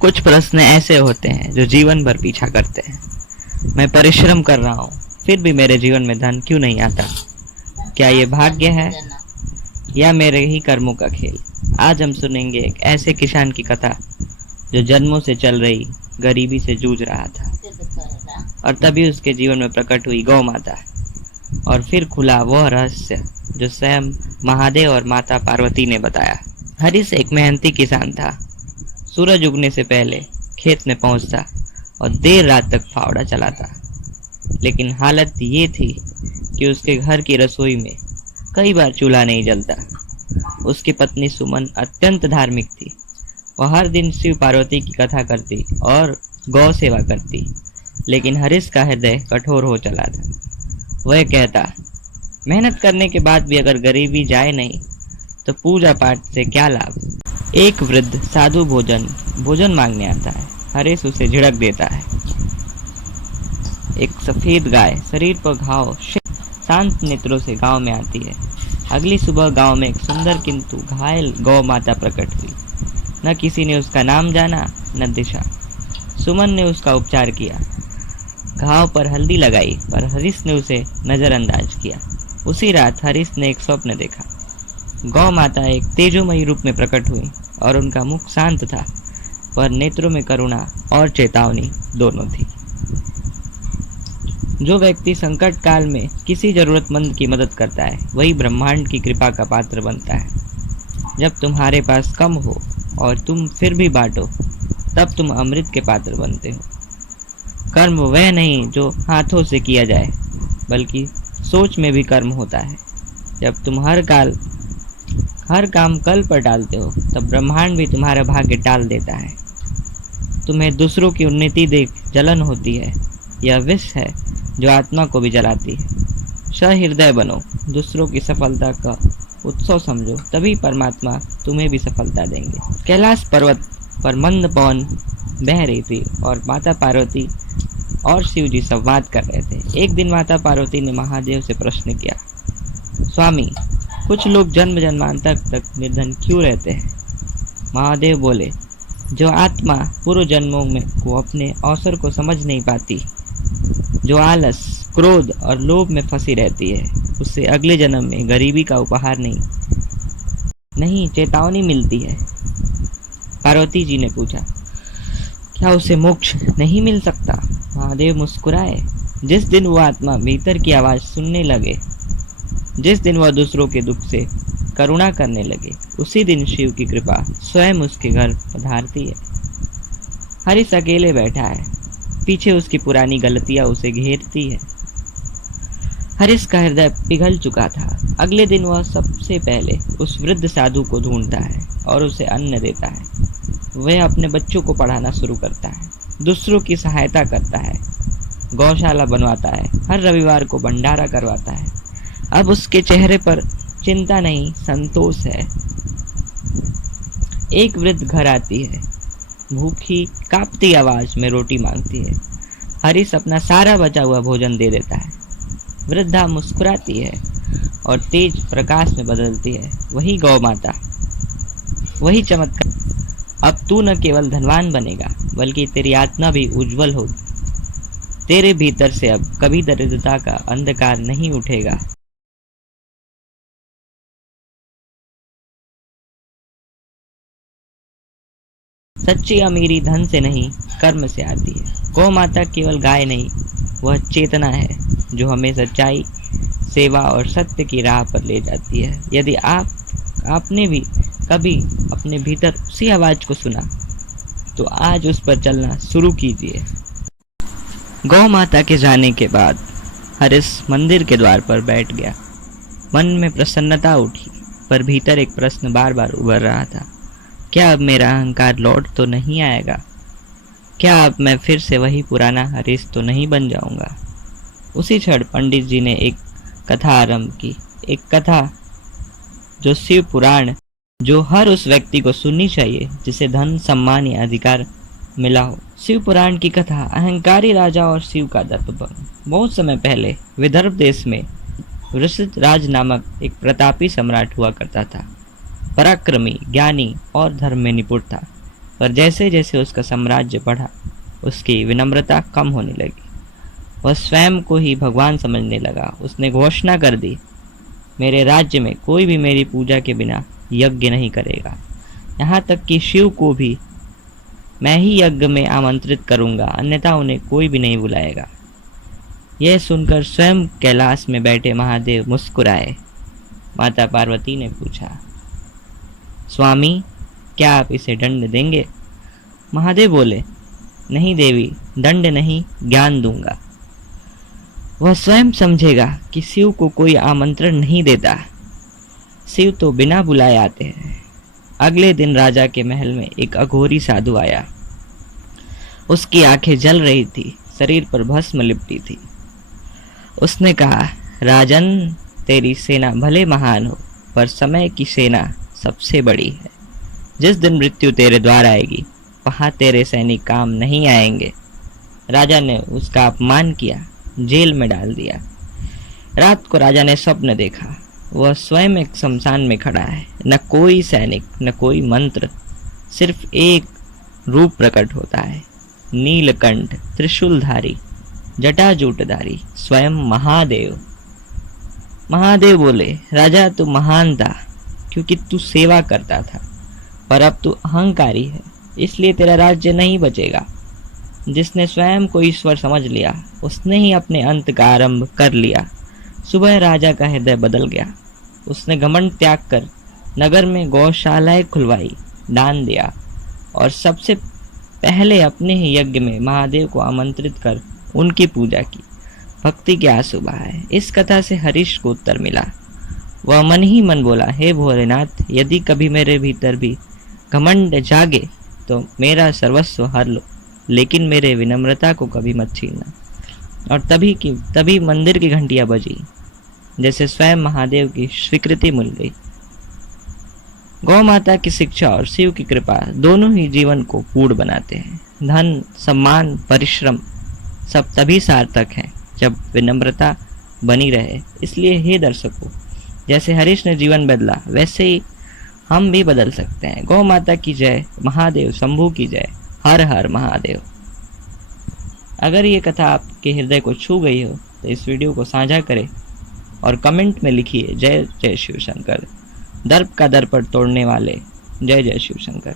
कुछ प्रश्न ऐसे होते हैं जो जीवन भर पीछा करते हैं। मैं परिश्रम कर रहा हूँ, फिर भी मेरे जीवन में धन क्यों नहीं आता? क्या ये भाग्य है या मेरे ही कर्मों का खेल? आज हम सुनेंगे एक ऐसे किसान की कथा जो जन्मों से चल रही गरीबी से जूझ रहा था, और तभी उसके जीवन में प्रकट हुई गौ माता, और फिर खुला वह रहस्य जो स्वयं महादेव और माता पार्वती ने बताया। हरीश एक मेहनती किसान था। सूरज उगने से पहले खेत में पहुंचता और देर रात तक फावड़ा चलाता। लेकिन हालत ये थी कि उसके घर की रसोई में कई बार चूल्हा नहीं जलता। उसकी पत्नी सुमन अत्यंत धार्मिक थी। वह हर दिन शिव पार्वती की कथा करती और गौ सेवा करती। लेकिन हरीश का हृदय कठोर हो चला था। वह कहता, मेहनत करने के बाद भी अगर गरीबी जाए नहीं तो पूजा पाठ से क्या लाभ? एक वृद्ध साधु भोजन मांगने आता है। हरीश उसे झिड़क देता है। एक सफेद गाय, शरीर पर घाव, शांत नेत्रों से गांव में आती है। अगली सुबह गांव में एक सुंदर किंतु घायल गौ माता प्रकट हुई। न किसी ने उसका नाम जाना, न दिशा। सुमन ने उसका उपचार किया, घाव पर हल्दी लगाई, पर हरीश ने उसे नजरअंदाज किया। उसी रात हरीश ने एक स्वप्न देखा। गौ माता एक तेजोमयी रूप में प्रकट हुई और उनका मुख शांत था, पर नेत्रों में करुणा और चेतावनी दोनों थी। जो व्यक्ति संकट काल में किसी जरूरतमंद की मदद करता है, वही ब्रह्मांड की कृपा का पात्र बनता है। जब तुम्हारे पास कम हो और तुम फिर भी बांटो, तब तुम अमृत के पात्र बनते हो। कर्म वह नहीं जो हाथों से किया जाए, बल्कि सोच में भी कर्म होता है। जब तुम हर काम कल पर डालते हो, तब ब्रह्मांड भी तुम्हारा भाग्य टाल देता है। तुम्हें दूसरों की उन्नति देख जलन होती है। यह विष है जो आत्मा को भी जलाती है। सहृदय बनो, दूसरों की सफलता का उत्सव समझो, तभी परमात्मा तुम्हें भी सफलता देंगे। कैलाश पर्वत पर मंद पवन बह रही थी और माता पार्वती और शिव जी संवाद कर रहे थे। एक दिन माता पार्वती ने महादेव से प्रश्न किया, स्वामी, कुछ लोग जन्म जन्मांतर तक निर्धन क्यों रहते हैं? महादेव बोले, जो आत्मा पूर्व जन्मों में को अपने अवसर को समझ नहीं पाती, जो आलस, क्रोध और लोभ में फंसी रहती है, उससे अगले जन्म में गरीबी का उपहार नहीं चेतावनी मिलती है। पार्वती जी ने पूछा, क्या उसे मोक्ष नहीं मिल सकता? महादेव मुस्कुराए। जिस दिन वो आत्मा भीतर की आवाज सुनने लगे, जिस दिन वह दूसरों के दुख से करुणा करने लगे, उसी दिन शिव की कृपा स्वयं उसके घर पधारती है। हरीश अकेले बैठा है, पीछे उसकी पुरानी गलतियां उसे घेरती है। हरीश का हृदय पिघल चुका था। अगले दिन वह सबसे पहले उस वृद्ध साधु को ढूंढता है और उसे अन्न देता है। वह अपने बच्चों को पढ़ाना शुरू करता है, दूसरों की सहायता करता है, गौशाला बनवाता है, हर रविवार को भंडारा करवाता है। अब उसके चेहरे पर चिंता नहीं, संतोष है। एक वृद्ध घर आती है, भूखी कांपती आवाज में रोटी मांगती है। हरीश अपना सारा बचा हुआ भोजन दे देता है। वृद्धा मुस्कुराती है और तेज प्रकाश में बदलती है। वही गौ माता, वही चमत्कार। अब तू न केवल धनवान बनेगा, बल्कि तेरी आत्मा भी उज्जवल होगी। तेरे भीतर से अब कभी दरिद्रता का अंधकार नहीं उठेगा। सच्ची अमीरी धन से नहीं, कर्म से आती है। गौ माता केवल गाय नहीं, वह चेतना है जो हमें सच्चाई, सेवा और सत्य की राह पर ले जाती है। यदि आपने भी कभी अपने भीतर उसी आवाज को सुना, तो आज उस पर चलना शुरू कीजिए। गौ माता के जाने के बाद हरीश मंदिर के द्वार पर बैठ गया। मन में प्रसन्नता उठी, पर भीतर एक प्रश्न बार बार उभर रहा था, क्या अब मेरा अहंकार लौट तो नहीं आएगा? क्या अब मैं फिर से वही पुराना हरीश तो नहीं बन जाऊंगा? उसी क्षण पंडित जी ने एक कथा आरंभ की, एक कथा जो शिव पुराण, जो हर उस व्यक्ति को सुननी चाहिए जिसे धन, सम्मान या अधिकार मिला हो। शिव पुराण की कथा, अहंकारी राजा और शिव का दर्पभंग। बहुत समय पहले विदर्भ देश में वृषित राज नामक एक प्रतापी सम्राट हुआ करता था। पराक्रमी, ज्ञानी और धर्म में निपुण था। पर जैसे जैसे उसका साम्राज्य बढ़ा, उसकी विनम्रता कम होने लगी। वह स्वयं को ही भगवान समझने लगा। उसने घोषणा कर दी, मेरे राज्य में कोई भी मेरी पूजा के बिना यज्ञ नहीं करेगा। यहाँ तक कि शिव को भी मैं ही यज्ञ में आमंत्रित करूंगा, अन्यथा उन्हें कोई भी नहीं बुलाएगा। यह सुनकर स्वयं कैलाश में बैठे महादेव मुस्कुराए। माता पार्वती ने पूछा, स्वामी, क्या आप इसे दंड देंगे? महादेव बोले, नहीं देवी, दंड नहीं, ज्ञान दूंगा। वह स्वयं समझेगा कि शिव को कोई आमंत्रण नहीं देता। शिव तो बिना बुलाए आते हैं। अगले दिन राजा के महल में एक अघोरी साधु आया। उसकी आंखें जल रही थी, शरीर पर भस्म लिपटी थी। उसने कहा, राजन, तेरी सेना भले महान हो, पर समय की सेना सबसे बड़ी है। जिस दिन मृत्यु तेरे द्वार आएगी, वहां तेरे सैनिक काम नहीं आएंगे। राजा ने उसका अपमान किया, जेल में डाल दिया। रात को राजा ने स्वप्न देखा। वह स्वयं एक शमशान में खड़ा है। न कोई सैनिक, न कोई मंत्र, सिर्फ एक रूप प्रकट होता है, नीलकंठ, त्रिशूलधारी, जटाजूटधारी, स्वयं महादेव। महादेव बोले, राजा, तू महान था क्योंकि तू सेवा करता था, पर अब तू अहंकारी है, इसलिए तेरा राज्य नहीं बचेगा। जिसने स्वयं को ईश्वर समझ लिया, उसने ही अपने अंत का आरंभ कर लिया। सुबह राजा का हृदय बदल गया। उसने घमंड त्याग कर नगर में गौशालाएं खुलवाई, दान दिया और सबसे पहले अपने ही यज्ञ में महादेव को आमंत्रित कर उनकी पूजा की। भक्ति के आंसू बहाए। इस कथा से हरीश को उत्तर मिला। वह मन ही मन बोला, हे भोलेनाथ, यदि कभी मेरे भीतर भी घमंड जागे तो मेरा सर्वस्व हर लो, लेकिन मेरे विनम्रता को कभी मत छीनना। और तभी मंदिर की घंटियां बजी, जैसे स्वयं महादेव की स्वीकृति मिल गई। गौ माता की शिक्षा और शिव की कृपा दोनों ही जीवन को पूर्ण बनाते हैं। धन, सम्मान, परिश्रम सब तभी सार्थक हैं जब विनम्रता बनी रहे। इसलिए हे दर्शकों, जैसे हरीश ने जीवन बदला, वैसे ही हम भी बदल सकते हैं। गौ माता की जय, महादेव शंभू की जय, हर हर महादेव। अगर ये कथा आपके हृदय को छू गई हो तो इस वीडियो को साझा करें और कमेंट में लिखिए, जय जय शिव शंकर। दर्प का दर्पण तोड़ने वाले, जय जय शिव शंकर।